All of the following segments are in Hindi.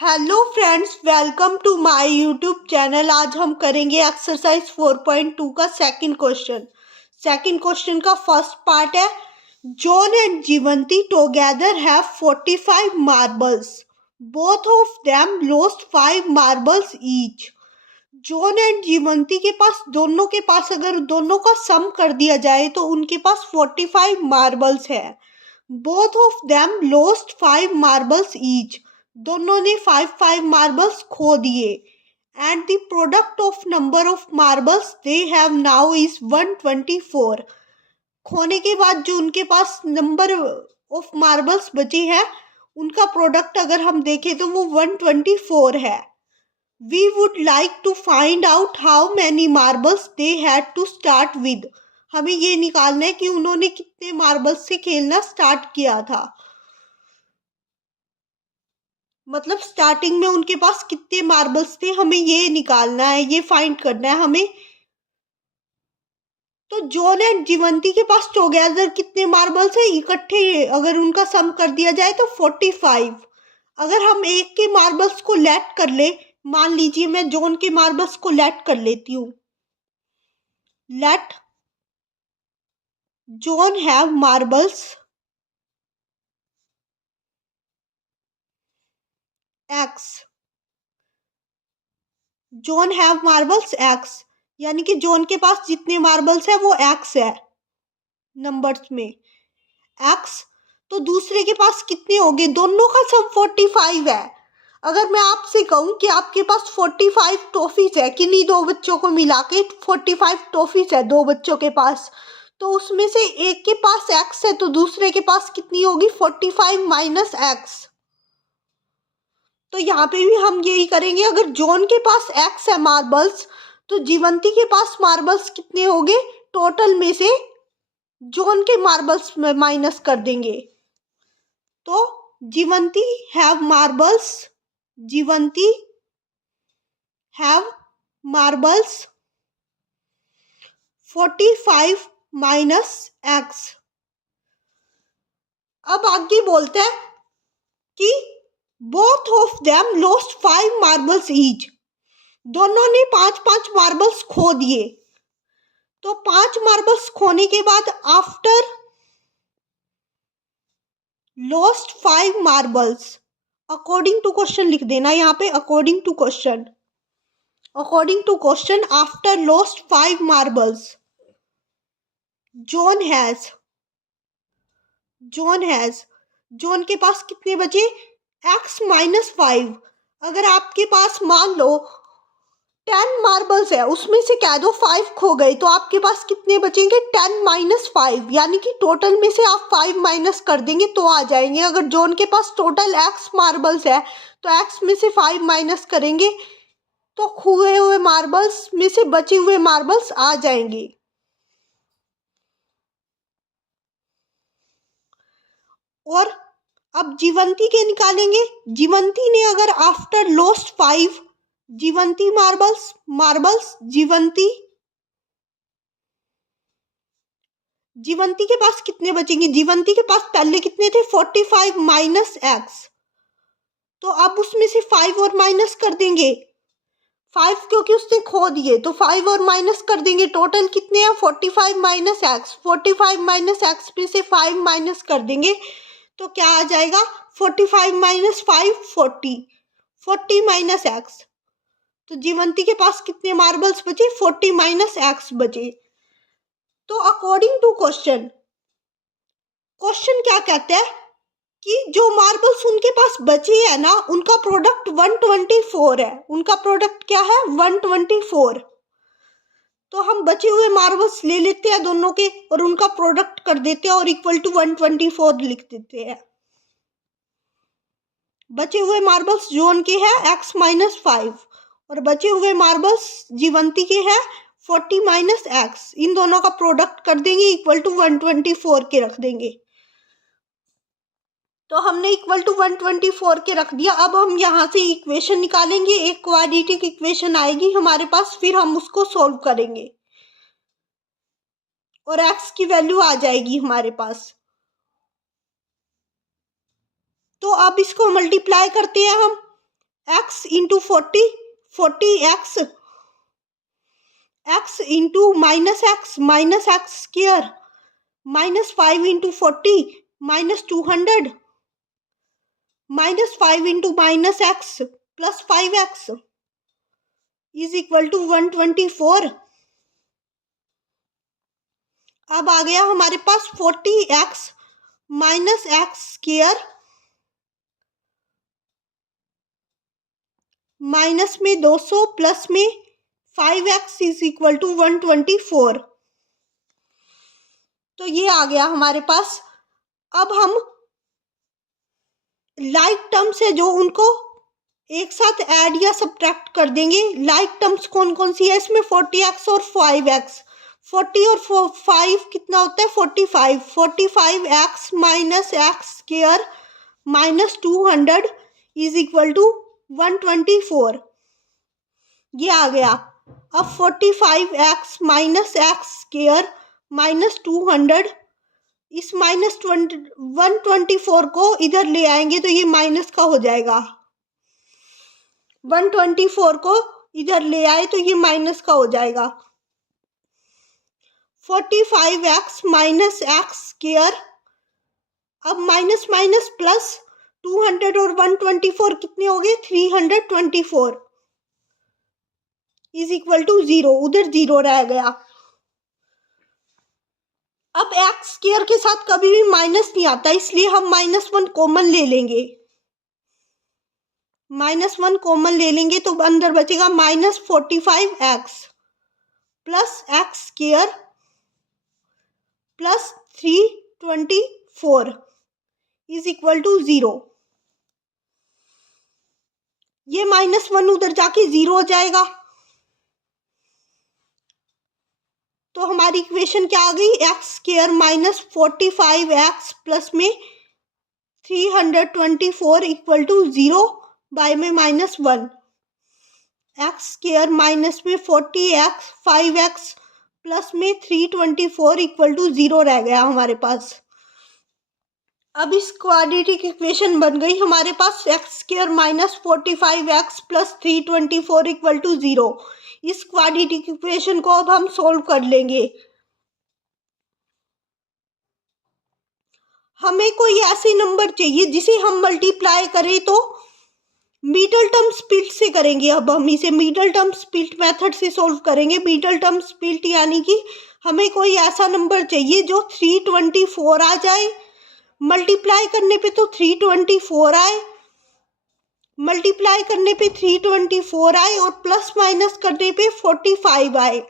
Hello friends, welcome to my YouTube channel. आज हम करेंगे एक्सरसाइज 4.2 का सेकंड क्वेश्चन। सेकंड क्वेश्चन का फर्स्ट पार्ट है, John and Jeevanti together have 45 marbles, both of them lost 5 marbles each. John and Jeevanti के पास, दोनों के पास अगर दोनों का सम कर दिया जाए तो उनके पास 45 मार्बल्स है। Both of them lost 5 marbles each, दोनों ने 5 मार्बल्स खो दिए। And the product of number of marbles they have now is 124। खोने के बाद जो उनके पास नंबर ऑफ मार्बल्स बचे हैं उनका प्रोडक्ट अगर हम देखें तो वो 124 है। We would like to find out how many marbles they had to start with। हमें ये निकालना है कि उन्होंने कितने मार्बल्स से खेलना स्टार्ट किया था, मतलब स्टार्टिंग में उनके पास कितने मार्बल्स थे, हमें ये निकालना है, ये फाइंड करना है हमें। तो जॉन एंड जीवंती के पास टुगेदर कितने मार्बल्स है इकट्ठे, अगर उनका सम कर दिया जाए तो 45। अगर हम एक के मार्बल्स को लेट कर ले, मान लीजिए मैं जॉन के मार्बल्स को लेट कर लेती हूँ। Let John have marbles x, John have marbles x, यानी कि जॉन के पास जितने मार्बल्स है वो एक्स है नंबर्स में एक्स। तो दूसरे के पास कितने होंगे, दोनों का सम 45 है। अगर मैं आपसे कहूं कि आपके पास 45 टॉफीज है, किन्हीं दो बच्चों को मिला के 45 टॉफीज है दो बच्चों के पास, तो उसमें से एक के पास एक्स है तो दूसरे के पास कितनी होगी, 45 माइनस एक्स। तो यहाँ पे भी हम यही करेंगे, अगर जॉन के पास एक्स है मार्बल्स तो जीवंती के पास मार्बल्स कितने होंगे, टोटल में से जॉन के मार्बल्स में माइनस कर देंगे। तो Jeevanti have marbles, Jeevanti have marbles 45 minus x. अब आगे बोलते हैं कि both of them lost 5 marbles each, दोनों ने 5 मार्बल्स खो दिए। तो 5 मार्बल्स खोने के बाद after lost 5 marbles, according to question लिख देना यहाँ पे, according to question, according to question after lost 5 marbles John has, John has, John के पास कितने बचे, एक्स माइनस 5। अगर आपके पास मान लो 10 मार्बल्स है, उसमें से कह दो 5 खो गए, तो आपके पास कितने बचेंगे, 10 माइनस 5, यानी कि टोटल में से आप 5 माइनस कर देंगे तो आ जाएंगे। अगर जॉन के पास टोटल एक्स मार्बल्स है तो एक्स में से 5 माइनस करेंगे तो खोए हुए मार्बल्स में से बचे हुए मार्बल्स आ जाएंगे। और अब जीवंती के निकालेंगे। जीवंती ने अगर आफ्टर लॉस्ट 5, जीवंती मार्बल्स, मार्बल्स जीवंती, जीवंती के पास कितने बचेंगे, जीवंती के पास पहले कितने थे, 45 माइनस एक्स। तो अब उसमें से 5 और माइनस कर देंगे, 5 क्योंकि उसने खो दिए तो 5 और माइनस कर देंगे, टोटल कितने हैं 45 माइनस एक्स। 45 माइनस एक्स में से 5 माइनस कर देंगे तो क्या आ जाएगा, 45 माइनस 5 40, 40 माइनस एक्स। तो जीवंती के पास कितने मार्बल्स बचे, 40 माइनस एक्स बचे। तो अकॉर्डिंग टू क्वेश्चन, क्वेश्चन क्या कहता है कि जो मार्बल्स उनके पास बचे हैं ना उनका प्रोडक्ट 124 है, उनका प्रोडक्ट क्या है 124। तो हम बचे हुए मार्बल्स ले लेते हैं दोनों के और उनका प्रोडक्ट कर देते हैं और इक्वल टू 124 लिख देते हैं। बचे हुए मार्बल्स जॉन के हैं x माइनस 5 और बचे हुए मार्बल्स जीवंती के हैं 40 माइनस एक्स, इन दोनों का प्रोडक्ट कर देंगे इक्वल टू 124 के रख देंगे। तो हमने इक्वल टू 124 के रख दिया। अब हम यहाँ से इक्वेशन निकालेंगे, एक क्वाड्रेटिक इक्वेशन आएगी हमारे पास, फिर हम उसको सॉल्व करेंगे और x की वैल्यू आ जाएगी हमारे पास। तो अब इसको मल्टीप्लाई करते हैं हम, x into 40, 40x, x into minus x square, minus 5 into 40, minus 200, minus 5 into minus x plus 5x is equal to 124। अब आ गया हमारे पास 40x minus x square, minus में 200 प्लस में 5x इज इक्वल टू 124। तो ये आ गया हमारे पास। अब हम लाइक टर्म्स है जो उनको एक साथ ऐड या सब्ट्रैक्ट कर देंगे। लाइक टर्म्स कौन कौन सी है इसमें? 40x और 5x। 40 और 5 कितना होता है? 45। 45x minus x square minus 200 is equal to 124। ये आ गया। अब 45x minus x square minus 200, इस माइनस 124 को इधर ले आएंगे तो ये माइनस का हो जाएगा। 124 को इधर ले आए तो ये माइनस का हो जाएगा। 45x माइनस एक्स स्क्वायर, अब माइनस माइनस प्लस 200 और 124 कितने हो गए? 324 इज इक्वल टू 0, उधर 0 रह गया। अब एक्स स्क्वायर के साथ कभी भी माइनस नहीं आता, इसलिए हम -1 कॉमन ले लेंगे। -1 कॉमन ले लेंगे तो अंदर बचेगा -45x plus x square plus 324 is equal to 0। ये -1 उधर जाके 0 हो जाएगा। तो हमारी इक्वेशन क्या आ गई? X square minus 45x plus में 324 इक्वल टू 0 बाय में -1। एक्स स्क्वायर माइनस में 40x 5x प्लस में 324 इक्वल टू 0 रह गया हमारे पास। अब इस क्वाड्रेटिक इक्वेशन बन गई हमारे पास x square minus 45x plus 324 equal to 0। इस क्वाड्रेटिक इक्वेशन को अब हम सोल्व कर लेंगे। हमें कोई ऐसे नंबर चाहिए जिसे हम मल्टीप्लाई करें तो मिडल टर्म स्प्लिट से करेंगे। अब हम इसे मिडल टर्म स्प्लिट मेथड से सोल्व करेंगे। मिडल टर्म स्प्लिट यानी कि हमें कोई ऐसा नंबर चाहिए जो 324 आ जाए, मल्टीप्लाई करने पे तो 324 आए, मल्टीप्लाई करने पे 324 आए और प्लस माइनस करने पे 45 आए।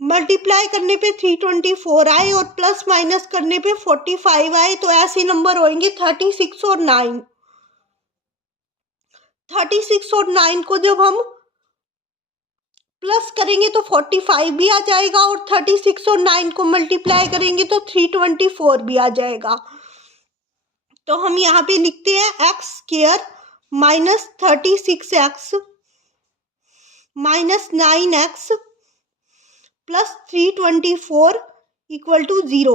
मल्टीप्लाई करने पे 324 आए और प्लस माइनस करने पे 45 आए, तो ऐसे नंबर होंगे 36 और 9। 36 और 9 को जब हम प्लस करेंगे तो 45 भी आ जाएगा और 36 और 9 को मल्टीप्लाई करेंगे तो 324 भी आ जाएगा। तो हम यहाँ पे लिखते हैं x square minus 36x minus 9x plus 324 equal to 0।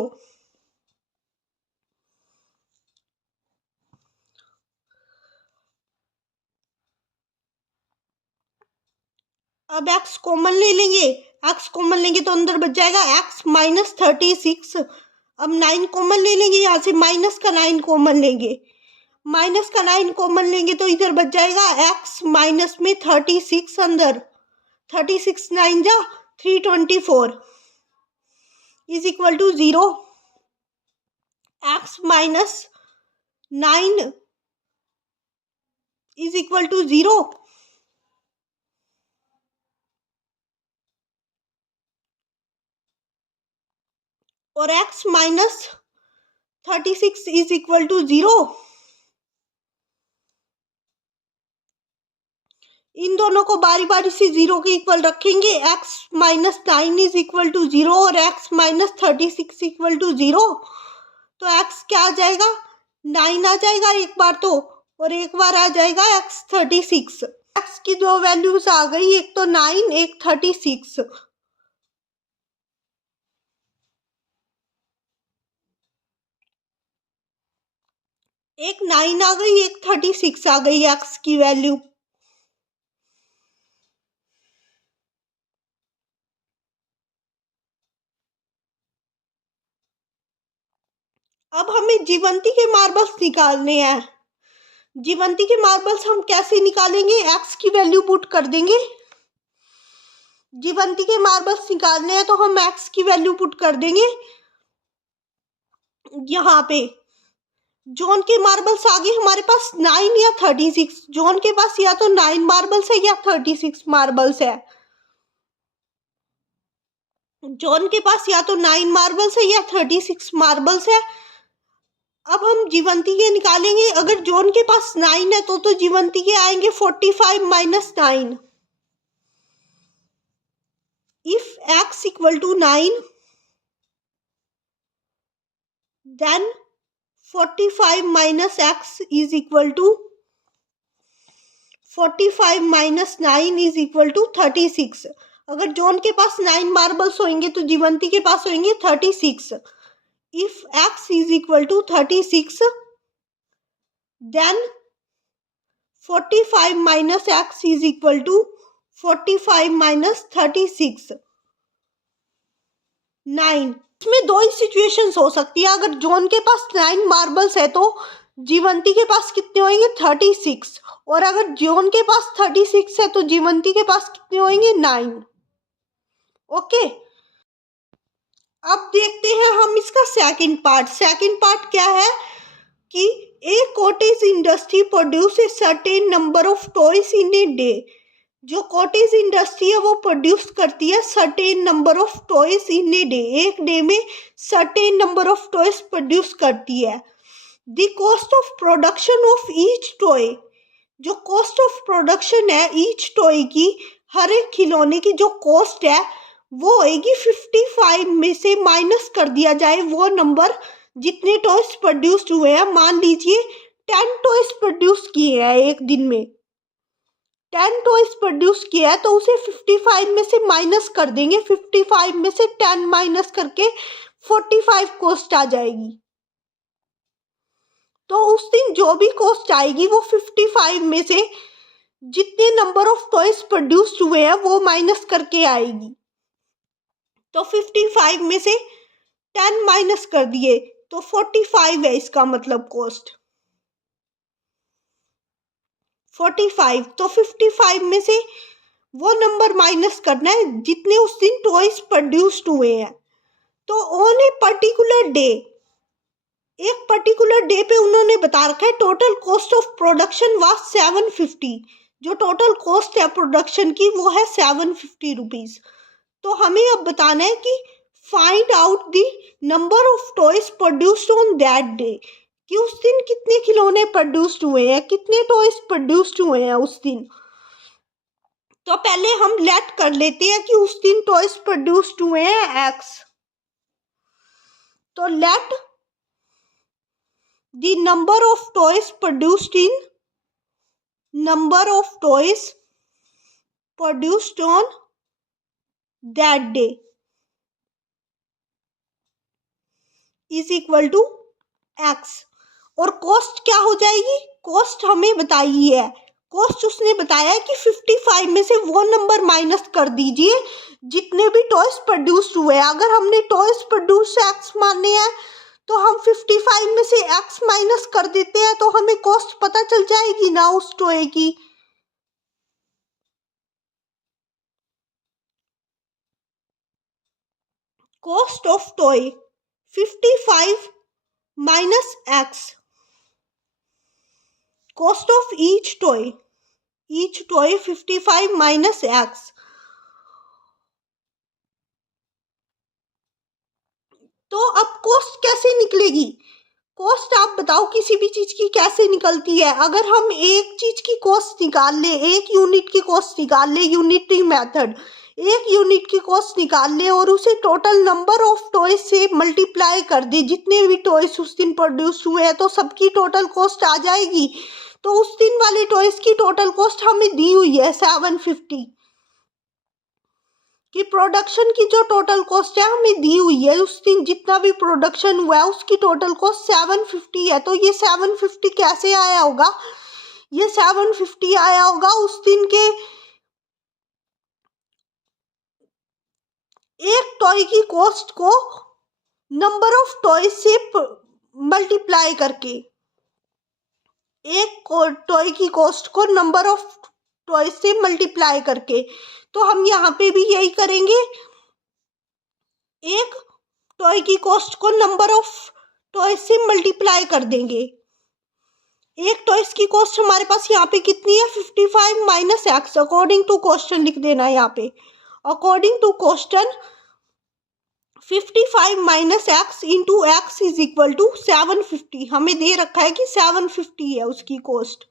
अब x कॉमन ले लेंगे। x कॉमन लेंगे तो अंदर बच जाएगा x माइनस 36। अब 9 कॉमन ले लेंगे, यहाँ से माइनस का 9 कॉमन लेंगे। माइनस का 9 कॉमन लेंगे तो इधर बच जाएगा x माइनस में 36, अंदर 36 9 जा 324 is equal to 0। x minus 9 is equal to 0। और x minus 36 is equal to 0। इन दोनों को बारी बारी से 0 के इक्वल रखेंगे। x minus 9 is equal to 0 और x माइनस 36 इक्वल टू 0। तो x क्या आ जाएगा? 9 आ जाएगा एक बार तो, और एक बार आ जाएगा x 36। x की दो वैल्यूज आ गई, एक तो 9 एक 36। एक 9 आ गई, एक 36 आ गई एक्स की वैल्यू। अब हमें जीवंती के मार्बल्स निकालने हैं। जीवंती के मार्बल्स हम कैसे निकालेंगे? एक्स की वैल्यू पुट कर देंगे। जीवंती के मार्बल्स निकालने हैं तो हम एक्स की वैल्यू पुट कर देंगे यहाँ पे। जॉन के मार्बल्स आगे हमारे पास 9 या 36। जॉन के पास या तो 9 मार्बल्स है या 36 मार्बल्स है। जॉन के पास या तो 9 मार्बल्स है या 36 मार्बल्स है। अब हम जीवंती के निकालेंगे। अगर जॉन के पास 9 है तो जीवंती के आएंगे 45 minus 9। If x equal to 9 then 45 minus x is equal to 45 minus 9 is equal to 36। अगर जॉन के पास 9 मार्बल्स होंगे तो जीवंती के पास होंगे 36। If x is equal to 36 then 45 minus x is equal to 45 minus 36 9। इसमें दो ही सिचुएशंस हो सकती है। अगर जॉन के पास 9 मार्बल्स है तो जीवंती के पास कितने होंगे? 36। और अगर जॉन के पास 36 है तो जीवंती के पास कितने होंगे? 9। ओके, अब देखते हैं हम इसका सेकंड पार्ट। सेकंड पार्ट क्या है कि a cottage industry produce a certain number of toys in a day. जो कॉटेज इंडस्ट्री है वो प्रोड्यूस करती है certain number of toys in a day. एक डे में certain number of toys produce करती है। The cost of production of each toy, जो कॉस्ट ऑफ प्रोडक्शन है ईच टॉय की, हर एक खिलौने की जो कॉस्ट है वो होगी 55 में से माइनस कर दिया जाए वो नंबर जितने टॉयज प्रोड्यूस हुए हैं। मान लीजिए 10 टॉयज प्रोड्यूस किए हैं एक दिन में, 10 टॉयज प्रोड्यूस किया है तो उसे 55 में से माइनस कर देंगे। 55 में से 10 माइनस करके 45 कॉस्ट आ जाएगी। तो उस दिन जो भी कॉस्ट आएगी वो 55 में से जितने नंबर ऑफ टॉयज प्रोड्यूस हुए हैं वो माइनस करके आएगी। तो 55 में से 10 माइनस कर दिए तो 45 है इसका मतलब कॉस्ट 45। तो 55 में से वो नंबर माइनस करना है जितने उस दिन टॉयज प्रोड्यूस्ड हुए हैं। तो ऑन ए पर्टिकुलर डे, एक पर्टिकुलर डे पे उन्होंने बता रखा है total cost of production was 750। जो टोटल कॉस्ट है प्रोडक्शन की वो है 750 रुपीज। तो हमें अब बताना है कि find out the number of toys produced on that day, कि उस दिन कितने खिलौने प्रोड्यूस्ड हुए हैं, कितने टॉयज प्रोड्यूस्ड हुए हैं उस दिन। तो पहले हम लेट कर लेते हैं कि उस दिन टॉयज प्रोड्यूस्ड हुए हैं x। तो let the number of toys produced in number of toys produced on that day is equal to x। और कॉस्ट क्या हो जाएगी? कॉस्ट हमें बताई है, कॉस्ट उसने बताया है कि 55 में से वो नंबर माइनस कर दीजिए जितने भी टॉयज प्रोड्यूस हुए। अगर हमने टॉयज प्रोड्यूस x माने हैं तो हम 55 में से x माइनस कर देते हैं तो हमें कॉस्ट पता चल जाएगी ना उस टॉय की। Cost of toy 55 minus x, cost of each toy 55 minus x। तो अब कॉस्ट कैसे निकलेगी? कॉस्ट आप बताओ किसी भी चीज की कैसे निकलती है? अगर हम एक चीज की कॉस्ट निकाल ले, एक यूनिट की कॉस्ट निकाल ले, यूनिटी मेथड, एक यूनिट की कॉस्ट निकाल ले और उसे टोटल नंबर ऑफ टॉयज से मल्टीप्लाई कर दे, जितने भी टॉयज उस दिन प्रोड्यूस हुए हैं तो सबकी टोटल कॉस्ट आ जाएगी। तो उस दिन वाले टॉयज की टोटल कॉस्ट हमें दी हुई है 750। कि प्रोडक्शन की जो टोटल कॉस्ट है हमें दी हुई है, उस दिन जितना भी प्रोडक्शन हुआ है उसकी टोटल कॉस्ट 750 है। तो ये 750 कैसे आया होगा? ये 750 आया होगा उस दिन के एक टॉय की कॉस्ट को नंबर ऑफ टॉय से मल्टीप्लाई करके। एक टॉय की कॉस्ट को नंबर ऑफ टॉय से मल्टीप्लाई करके। तो हम यहाँ पे भी यही करेंगे, एक टॉय की कॉस्ट को नंबर ऑफ टॉय से मल्टीप्लाई कर देंगे। एक टॉयस की कॉस्ट हमारे पास यहाँ पे कितनी है? 55 minus x. According to question लिख देना है यहाँ पे। According to question 55 minus x into x is equal to 750। हमें दे रखा है कि 750 है उसकी कॉस्ट।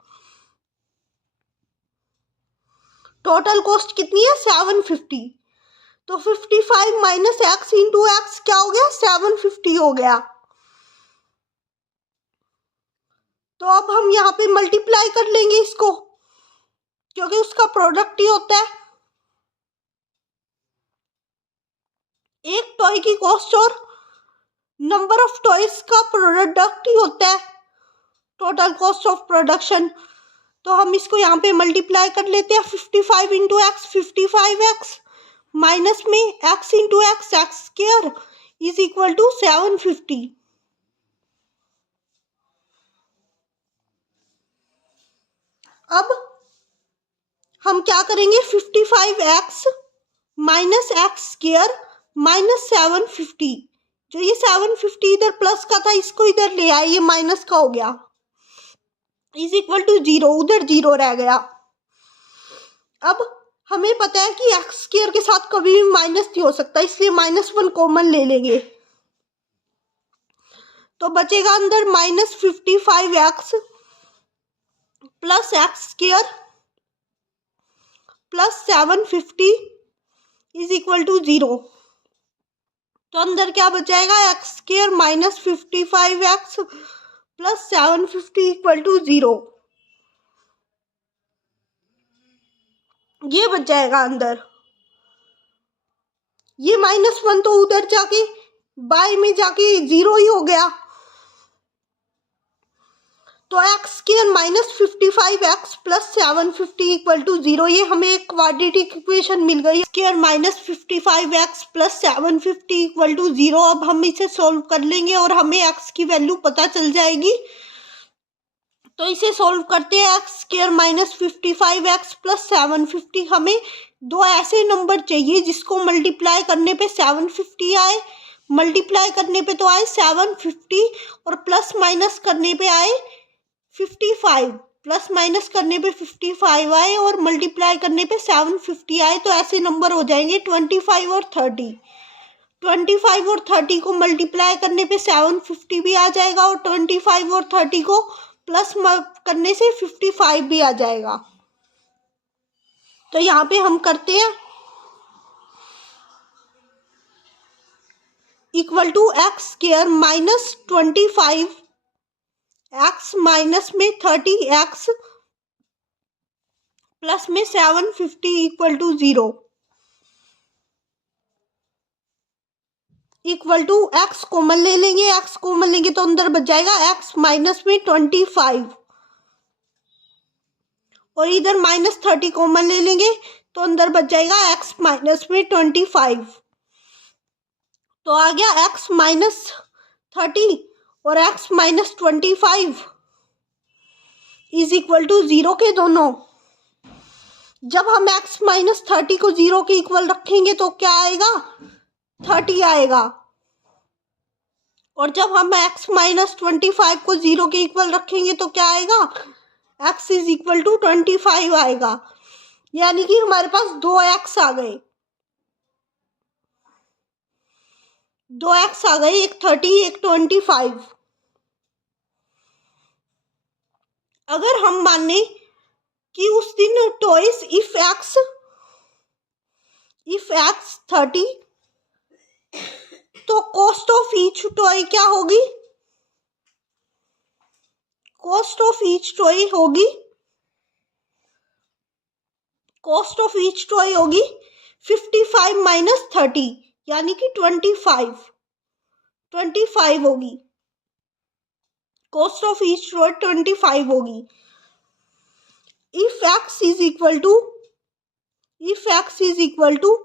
टोटल कॉस्ट कितनी है? 750। तो 55 माइनस एक्स इंटू एक्स क्या हो गया? 750 हो गया। तो अब हम यहाँ पे मल्टीप्लाई कर लेंगे इसको, क्योंकि उसका प्रोडक्ट ही होता है। एक टॉय की कॉस्ट और नंबर ऑफ टॉयज का प्रोडक्ट ही होता है टोटल कॉस्ट ऑफ प्रोडक्शन। तो हम इसको यहाँ पे मल्टीप्लाई कर लेते हैं। 55 इंटू एक्स 55x माइनस में x into x x square is equal to 750। अब हम क्या करेंगे? 55x minus x square minus 750। जो ये 750 इधर प्लस का था इसको इधर ले आए, ये माइनस का हो गया, इज इक्वल टू 0। उधर 0 रह गया। अब हमें पता है कि एक्स स्क्वायर के साथ कभी भी माइनस नहीं हो सकता, इसलिए -1 कॉमन ले लेंगे। तो बचेगा अंदर -55x plus x square plus 750 is equal to 0। तो अंदर क्या बचाएगा? X square minus 55x plus 750 equal to 0। ये बच जाएगा अंदर। ये -1 तो उधर जाके बाय में जाके 0 ही हो गया। तो x square minus 55x plus 750 equal to 0। ये हमें एक क्वाड्रेटिक इक्वेशन मिल गई। Square minus 55x plus 750 equal to 0। अब हम इसे सॉल्व कर लेंगे और हमें x की वैल्यू पता चल जाएगी। तो इसे सॉल्व करते हैं। X square minus 55x plus 750। हमें दो ऐसे नंबर चाहिए जिसको मल्टीप्लाई करने पे 750 आए, मल्टीप्लाई करने पे तो आए 750 और प्लस माइनस करने पे आए 55। प्लस माइनस करने पे 55 आए और मल्टीप्लाई करने पे 750 आए। तो ऐसे नंबर हो जाएंगे 25 और 30। 25 और 30 को मल्टीप्लाई करने पे 750 भी आ जाएगा और 25 और 30 को प्लस करने से 55 भी आ जाएगा। तो यहाँ पे हम करते हैं equal to x square minus 25 x minus में 30x प्लस में 750 equal to 0 equal to x common ले लेंगे। एक्स कॉमन लेंगे तो अंदर बच जाएगा एक्स माइनस में 25 और इधर -30 कॉमन ले लेंगे तो अंदर बच जाएगा एक्स माइनस में 25। तो आ गया एक्स माइनस 30 और x minus 25 is equal to 0 के दोनों। जब हम x माइनस 30 को 0 के इक्वल रखेंगे तो क्या आएगा? 30 आएगा। और जब हम x माइनस 25 को 0 के इक्वल रखेंगे तो क्या आएगा? x इज इक्वल टू 25 आएगा। यानी कि हमारे पास 2x आ गए, 2x आ गए, एक 30 एक 25। अगर हम माने कि उस दिन टॉयस इफ एक्स 30 तो कॉस्ट ऑफ ईच टॉय क्या होगी? कॉस्ट ऑफ ईच टॉय होगी 50 55 माइनस 30 यानी कि 25 होगी। कॉस्ट ऑफ ईच टॉय 25 होगी। If x is equal to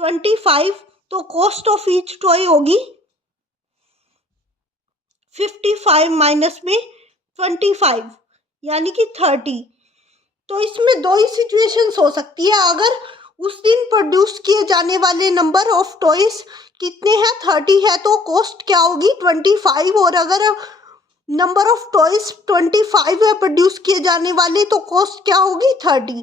25 तो कॉस्ट ऑफ ईच टॉय होगी 55 माइनस में 25 यानी कि 30। तो इसमें दो ही सिचुएशंस हो सकती है। अगर उस दिन प्रोड्यूस किए जाने वाले नंबर ऑफ टॉयज कितने हैं, 30 है, तो कॉस्ट क्या होगी 25। और अगर नंबर ऑफ टॉयज 25 है प्रोड्यूस किए जाने वाले तो कॉस्ट क्या होगी 30।